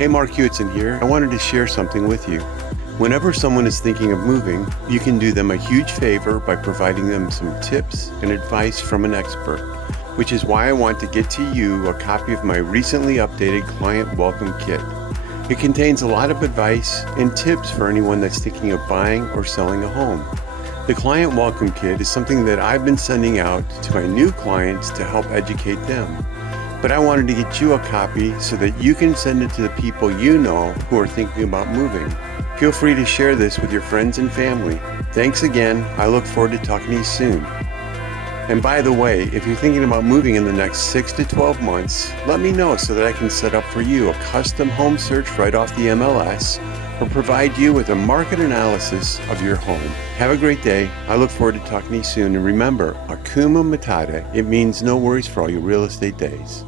Hey, Mark Hewitson here. I wanted to share something with you. Whenever someone is thinking of moving, you can do them a huge favor by providing them some tips and advice from an expert, which is why I want to get to you a copy of my recently updated Client Welcome Kit. It contains a lot of advice and tips for anyone that's thinking of buying or selling a home. The Client Welcome Kit is something that I've been sending out to my new clients to help educate them. But I wanted to get you a copy so that you can send it to the people you know who are thinking about moving. Feel free to share this with your friends and family. Thanks again. I look forward to talking to you soon. And by the way, if you're thinking about moving in the next 6 to 12 months, let me know so that I can set up for you a custom home search right off the MLS or provide you with a market analysis of your home. Have a great day. I look forward to talking to you soon. And remember, Hakuna Matata, it means no worries for all your real estate days.